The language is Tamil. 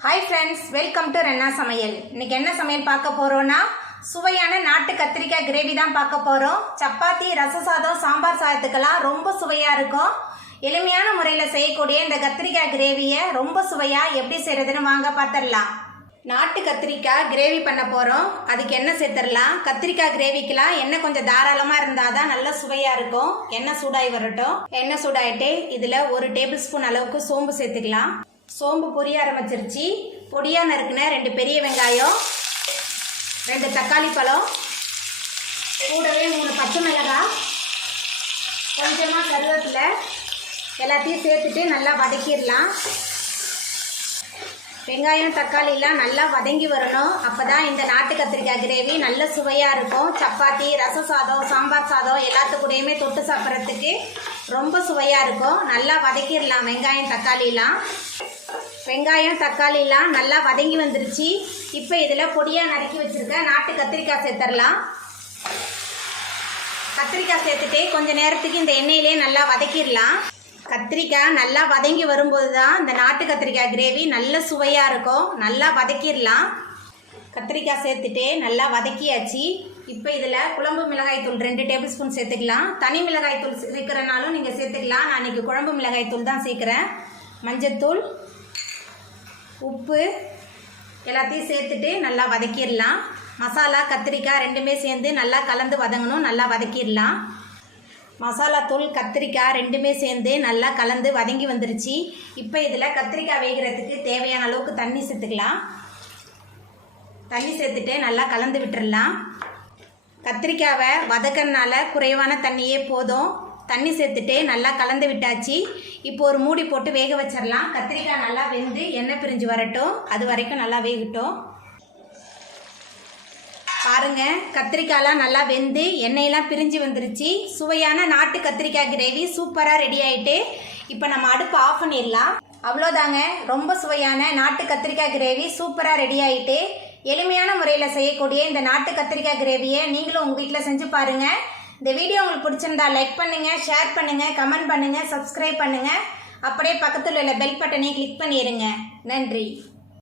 हाय फ्रेंड्स वेलकम टू रेन्ना समयल इनके என்ன சமையல் பார்க்க போறோம்னா சுவையான நாட்டு கத்திரிக்காய் கிரேவி தான் பார்க்க போறோம் சப்பாத்தி ரச சாதம் சாம்பார் சாதத்துக்கெல்லாம் ரொம்ப சுவையா இருக்கும் எளிமையான முறையில செய்யக்கூடிய இந்த கத்திரிக்காய் கிரேவியை ரொம்ப சுவையா எப்படி செய்யறதுன்னு வாங்க பார்த்தறலாம் நாட்டு கத்திரிக்காய் கிரேவி பண்ண போறோம் அதுக்கு என்ன சேர்த்தறலாம் கத்திரிக்காய் கிரேவிக்குலாம் எண்ணெய் கொஞ்சம் தாராளமா இருந்தாதான் நல்ல சுவையா இருக்கும் எண்ணெய் சூடாய் வரட்டும் எண்ணெய் சூடாயிட்டே இதுல 1 டேபிள் ஸ்பூன் அளவுக்கு சோம்பு சேர்த்துக்கலாம் சோம்பு பொரிய ஆரம்பிச்சிருச்சு பொடியா நறுக்குன 2 பெரிய வெங்காயம் 2 தக்காளி பழம் கூடவே 3 பச்சை மிளகாய் கொஞ்சமா கருவேப்பிலை எல்லாத்தையும் சேர்த்துட்டு நல்லா வதக்கிடலாம் வெங்காயம் தக்காளி எல்லாம் நல்லா வதங்கி வரணும் அப்பதான் இந்த நாட்டு கத்திரிக்காய் கிரேவி நல்ல சுவையா இருக்கும் சப்பாத்தி ரச சாதம் சாம்பார் சாதம் எல்லாத்துக்கூடயுமே தொட்டு சாப்பிட்றதுக்கு ரொம்ப சுவையா இருக்கும் நல்லா வதக்கிடலாம் வெங்காயம் தக்காளி எல்லாம் நல்லா வதங்கி வந்துருச்சு இப்போ இதில் பொடியா நறுக்கி வச்சிருக்க நாட்டு கத்திரிக்காய் சேர்த்துடலாம் கத்திரிக்காய் சேர்த்துட்டு கொஞ்ச நேரத்துக்கு இந்த எண்ணெயிலே நல்லா வதக்கிடலாம் கத்திரிக்காய் நல்லா வதங்கி வரும்போது தான் இந்த நாட்டு கத்திரிக்காய் கிரேவி நல்ல சுவையா இருக்கும் நல்லா வதக்கிடலாம் கத்திரிக்காய் சேர்த்துட்டு நல்லா வதக்கியாச்சு இப்போ இதில் குழம்பு மிளகாய் தூள் 2 டேபிள் ஸ்பூன் சேர்த்துக்கலாம் தனி மிளகாய் தூள் சேர்க்கிறனாலும் நீங்கள் சேர்த்துக்கலாம் நான் இன்னைக்கு குழம்பு மிளகாய் தூள் தான் சேர்க்குறேன் மஞ்சத்தூள் உப்பு எல்லாத்தையும் சேர்த்துட்டு நல்லா வதக்கிடலாம் மசாலா கத்திரிக்காய் ரெண்டுமே சேர்ந்து நல்லா கலந்து வதங்கணும் நல்லா வதக்கிடலாம் மசாலா தூள் கத்திரிக்காய் ரெண்டுமே சேர்ந்து நல்லா கலந்து வதங்கி வந்துருச்சு இப்போ இதில் கத்திரிக்காய் வேகிறதுக்கு தேவையான அளவுக்கு தண்ணி சேர்த்துக்கலாம் தண்ணி சேர்த்துட்டு நல்லா கலந்து விட்டுடலாம் கத்திரிக்காவை வதக்கிறதுனால குறைவான தண்ணியே போதும் தண்ணி சேர்த்துட்டு நல்லா கலந்து விட்டாச்சு இப்போ ஒரு மூடி போட்டு வேக வச்சிடலாம் கத்திரிக்காய் நல்லா வெந்து எண்ணெய் பிரிஞ்சு வரட்டும் அது வரைக்கும் நல்லா வேகட்டும் பாருங்க கத்திரிக்காயெல்லாம் நல்லா வெந்து எண்ணெயெல்லாம் பிரிஞ்சு வந்துருச்சு சுவையான நாட்டு கத்திரிக்காய் கிரேவி சூப்பராக ரெடி ஆகிட்டு இப்போ நம்ம அடுப்பு ஆஃப் பண்ணிடலாம் அவ்வளோதாங்க ரொம்ப சுவையான நாட்டு கத்திரிக்காய் கிரேவி சூப்பராக ரெடி ஆகிட்டு எளிமையான முறையில் செய்யக்கூடிய இந்த நாட்டு கத்திரிக்காய் கிரேவியை நீங்களும் உங்கள் வீட்டில் செஞ்சு பாருங்கள் இந்த வீடியோ உங்களுக்கு பிடிச்சிருந்தா லைக் பண்ணுங்கள் ஷேர் பண்ணுங்கள் கமெண்ட் பண்ணுங்கள் சப்ஸ்கிரைப் பண்ணுங்கள் அப்படியே பக்கத்தில் உள்ள பெல் பட்டனையும் கிளிக் பண்ணிடுங்க நன்றி